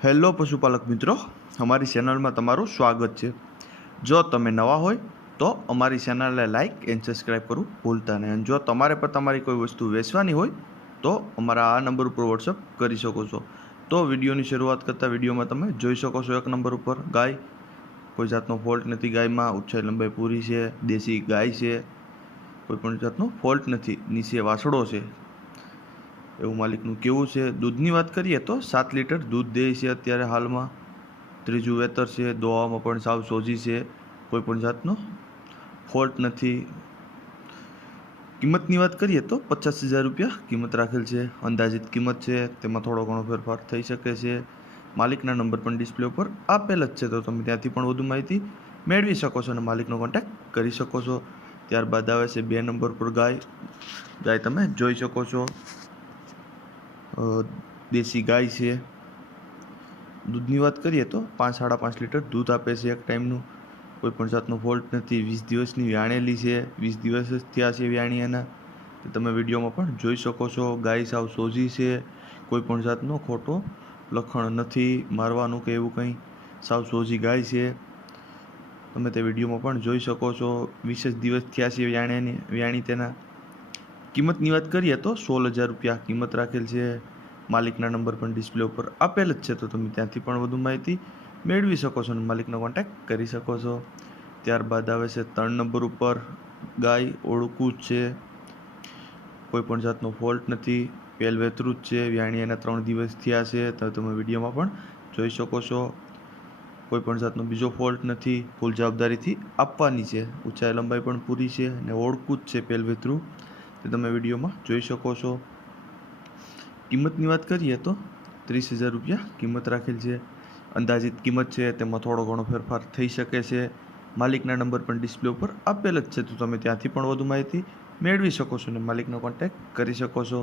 Hello પશુપાલક મિત્રો, અમારી ચેનલમાં તમારું સ્વાગત છે। જો તમે નવા હોય તો અમારી ચેનલને લાઇક એન્ડ સબસ્ક્રાઈબ કરવું ભૂલતા નહીં। અને જો તમારે પણ તમારી કોઈ વસ્તુ વેચવાની હોય તો અમારા આ નંબર ઉપર વોટ્સઅપ કરી શકો છો। તો વિડીયોની શરૂઆત કરતાં વિડીયોમાં તમે જોઈ શકો છો એક નંબર ઉપર ગાય, કોઈ જાતનો ફોલ્ટ નથી ગાયમાં, ઊંચાઈ લંબાઈ પૂરી છે, દેશી ગાય છે, કોઈ પણ જાતનો ફોલ્ટ નથી, નીચે વાસળો છે એવું માલિકનું કેવું છે। દૂધની વાત કરીએ તો 7 લીટર દૂધ દે છે અત્યારે હાલમાં। ત્રીજું વેતર છે, દોવામાં પણ સાવ સોજી છે, કોઈ પણ જાતનો ફોલ્ટ નથી। કિંમતની વાત કરીએ તો 50,000 રૂપિયા કિંમત રાખેલ છે, અંદાજિત કિંમત છે, તેમાં થોડો ઘણો ફેરફાર થઈ શકે છે। માલિકના નંબર પણ ડિસ્પ્લે ઉપર આપેલ જ છે, તો તમે ત્યાંથી પણ વધુ માહિતી મેળવી શકો છો અને માલિકનો કોન્ટેક્ટ કરી શકો છો। ત્યારબાદ આવે છે 2 નંબર પર ગાય તમે જોઈ શકો છો, દેશી ગાય છે। દૂધની વાત કરીએ તો 5-5.5 લીટર દૂધ આપે છે એક ટાઈમનું, કોઈ પણ જાતનો ફોલ્ટ નથી। 20 દિવસની વ્યાણેલી છે, 20 દિવસ જ થયા છે વ્યાણી એના, તે તમે વિડીયોમાં પણ જોઈ શકો છો। ગાય સાવ સોજી છે, કોઈ પણ જાતનો ખોટો લખણ નથી, મારવાનું કે એવું કંઈ, સાવ સોજી ગાય છે, તમે તે વિડીયોમાં પણ જોઈ શકો છો। 20 દિવસ થયા છે વ્યાણી તેના। કિંમતની વાત કરીએ તો 16,000 રૂપિયા કિંમત રાખેલ છે, માલિકના નંબર પણ ડિસ્પ્લે ઉપર આપેલ જ છે, તો તમે ત્યાંથી પણ વધુ માહિતી મેળવી શકો છો અને માલિકનો કોન્ટેક્ટ કરી શકો છો। ત્યારબાદ આવે છે 3 નંબર ઉપર ગાય, ઓળખું જ છે, કોઈ પણ જાતનો ફોલ્ટ નથી, પહેલ વેતરું જ છે, વ્યાણી એના 3 દિવસ થયા છે, તો તમે વિડીયોમાં પણ જોઈ શકો છો। કોઈ પણ જાતનો બીજો ફોલ્ટ નથી, ફૂલ જવાબદારીથી આપવાની છે, ઊંચાઈ લંબાઈ પણ પૂરી છે અને ઓળખું જ છે પહેલ વેતરું, તે તમે વિડીયોમાં જોઈ શકો છો। કિંમતની વાત કરીએ તો 30,000 રૂપિયા કિંમત રાખેલ છે, અંદાજિત કિંમત છે, તેમાં થોડો ઘણો ફેરફાર થઈ શકે છે। માલિકના નંબર પણ ડિસ્પ્લે ઉપર આપેલ જ છે, તો તમે ત્યાંથી પણ વધુ માહિતી મેળવી શકો છો અને માલિકનો કોન્ટેક્ટ કરી શકો છો।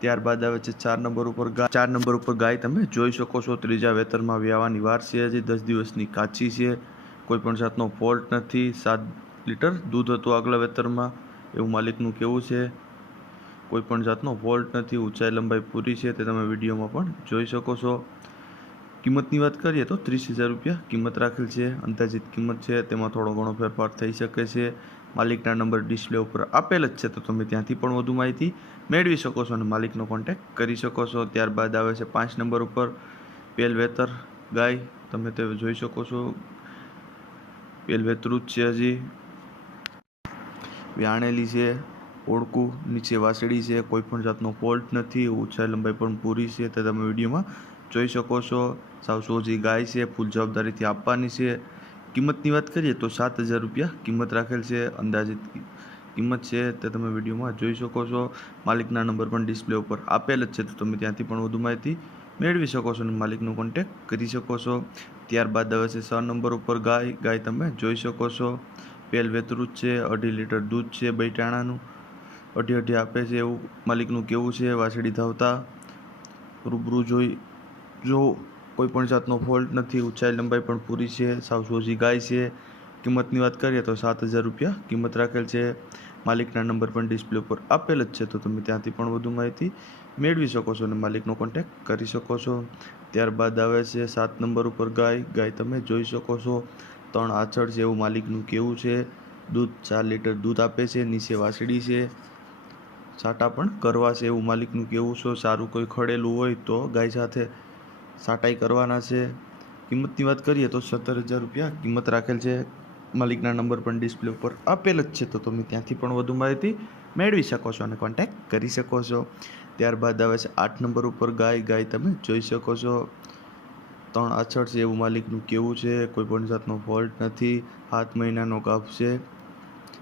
ત્યારબાદ આવે છે 4 નંબર ઉપર ગાય। 4 નંબર ઉપર ગાય તમે જોઈ શકો છો, ત્રીજા વેતરમાં વ્યાવાની વાર છે, હજી 10 દિવસની કાચી છે, કોઈ પણ જાતનો ફોલ્ટ નથી, 7 લીટર દૂધ હતું આગલા વેતરમાં એવું માલિકનું કેવું છે, કોઈ પણ જાતનો ફોલ્ટ નથી, ઊંચાઈ લંબાઈ પૂરી છે, તે તમે વિડીયોમાં પણ જોઈ શકો છો। કિંમતની વાત કરીએ તો 30,000 રૂપિયા કિંમત રાખેલ છે, અંદાજિત કિંમત છે, તેમાં થોડો ઘણો ફેરફાર થઈ શકે છે। માલિકના નંબર ડિસ્પ્લે ઉપર આપેલ જ છે, તો તમે ત્યાંથી પણ વધુ માહિતી મેળવી શકો છો અને માલિકનો કોન્ટેક્ટ કરી શકો છો। ત્યારબાદ આવે છે 5 નંબર ઉપર પહેલ વેતર ગાય, તમે તે જોઈ શકો છો, પહેલ વેતરું જ છે, હજી વ્યાણેલી છે, ઓળકું, નીચે વાસળી છે, કોઈ પણ જાતનો ફોલ્ટ નથી, ઊંચાઈ લંબાઈ પણ પૂરી છે, તે તમે વિડીયોમાં જોઈ શકો છો। સાવ સોજી ગાય છે, ફૂલ જવાબદારીથી આપવાની છે। કિંમતની વાત કરીએ તો 7,000 રૂપિયા કિંમત રાખેલ છે, અંદાજિત કિંમત છે, તે તમે વિડીયોમાં જોઈ શકો છો। માલિકના નંબર પણ ડિસ્પ્લે ઉપર આપેલ જ છે, તો તમે ત્યાંથી પણ વધુ માહિતી મેળવી શકો છો અને માલિકનો કોન્ટેક્ટ કરી શકો છો। ત્યારબાદ આવે છે 6 નંબર ઉપર ગાય તમે જોઈ શકો છો, પહેલ વેતરું જ છે, 2.5 લીટર દૂધ છે, બૈટાણાનું 2.5 આપે છે એવું માલિકનું કેવું છે। વાછડી ધાવતા રૂબરૂ જો કોઈ પણ જાતનો ફોલ્ટ નથી, ઊંચાઈ લંબાઈ પણ પૂરી છે, સાવ સોજી ગાય છે। કિંમતની વાત કરીએ તો 7,000 રૂપિયા કિંમત રાખેલ છે, માલિકના નંબર પણ ડિસ્પ્લે ઉપર આપેલ જ છે, તો તમે ત્યાંથી પણ વધુ માહિતી મેળવી શકો છો અને માલિકનો કોન્ટેક્ટ કરી શકો છો। ત્યારબાદ આવે છે 7 નંબર ઉપર ગાય તમે જોઈ શકો છો, 3 આંચળ છે એવું માલિકનું કેવું છે, દૂધ 4 લીટર દૂધ આપે છે, નીચે વાસળી છે, સાટા પણ કરવા છે એવું માલિકનું કેવું છે। સારું કોઈ ખડેલું હોય તો ગાય સાથે સાટાઈ કરવાના છે। કિંમતની વાત કરીએ તો 17,000 રૂપિયા કિંમત રાખેલ છે, માલિકના નંબર પણ ડિસ્પ્લે ઉપર આપેલ જ છે, તો તમે ત્યાંથી પણ વધુ માહિતી મેળવી શકો છો અને કોન્ટેક્ટ કરી શકો છો। ત્યારબાદ આવે છે 8 નંબર ઉપર ગાય તમે જોઈ શકો છો, 3 આંચળ છે એવું માલિકનું કેવું છે, કોઈ પણ જાતનો ફોલ્ટ નથી, 7 મહિનાનો ગાભ છે,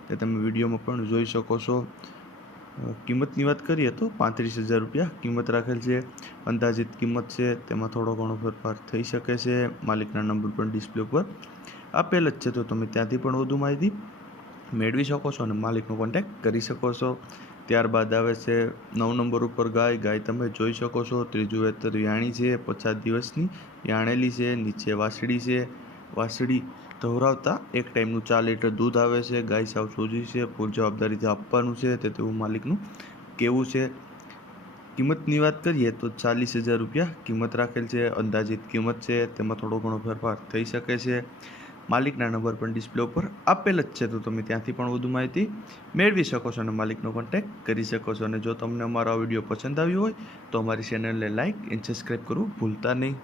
તે તમે વિડીયોમાં પણ જોઈ શકો છો। કિંમતની વાત કરીએ તો 35,000 રૂપિયા કિંમત રાખેલ છે, અંદાજિત કિંમત છે, તેમાં થોડો ઘણો ફેરફાર થઈ શકે છે। માલિકના નંબર પણ ડિસ્પ્લે ઉપર આપેલ જ છે, તો તમે ત્યાંથી પણ વધુ માહિતી મેળવી શકો છો અને માલિકનો કોન્ટેક્ટ કરી શકો છો। ત્યારબાદ આવે છે 9 નંબર ઉપર ગાય તમે જોઈ શકો છો, ત્રીજું વેતર વ્યાણી છે, 50 દિવસની વ્યાણેલી છે, નીચે વાસળી છે, વાસળી ધવરાવતા એક ટાઈમનું 4 લીટર દૂધ આવે છે, ગાય સાવ સોજી છે, ફૂલ જવાબદારીથી આપવાનું છે, તે તેવું માલિકનું કેવું છે। કિંમતની વાત કરીએ તો 40,000 રૂપિયા કિંમત રાખેલ છે, અંદાજિત કિંમત છે, તેમાં થોડો ઘણો ફેરફાર થઈ શકે છે. માલિકના નંબર પણ ડિસ્પ્લે ઉપર આપેલ જ છે, તો તમે ત્યાંથી પણ વધુ માહિતી મેળવી શકો છો અને માલિકનો કોન્ટેક્ટ કરી શકો છો. અને જો તમને અમારો આ વિડીયો પસંદ આવ્યો હોય તો અમારી ચેનલને લાઇક એન્ડ સબસ્ક્રાઈબ કરવું ભૂલતા નહીં.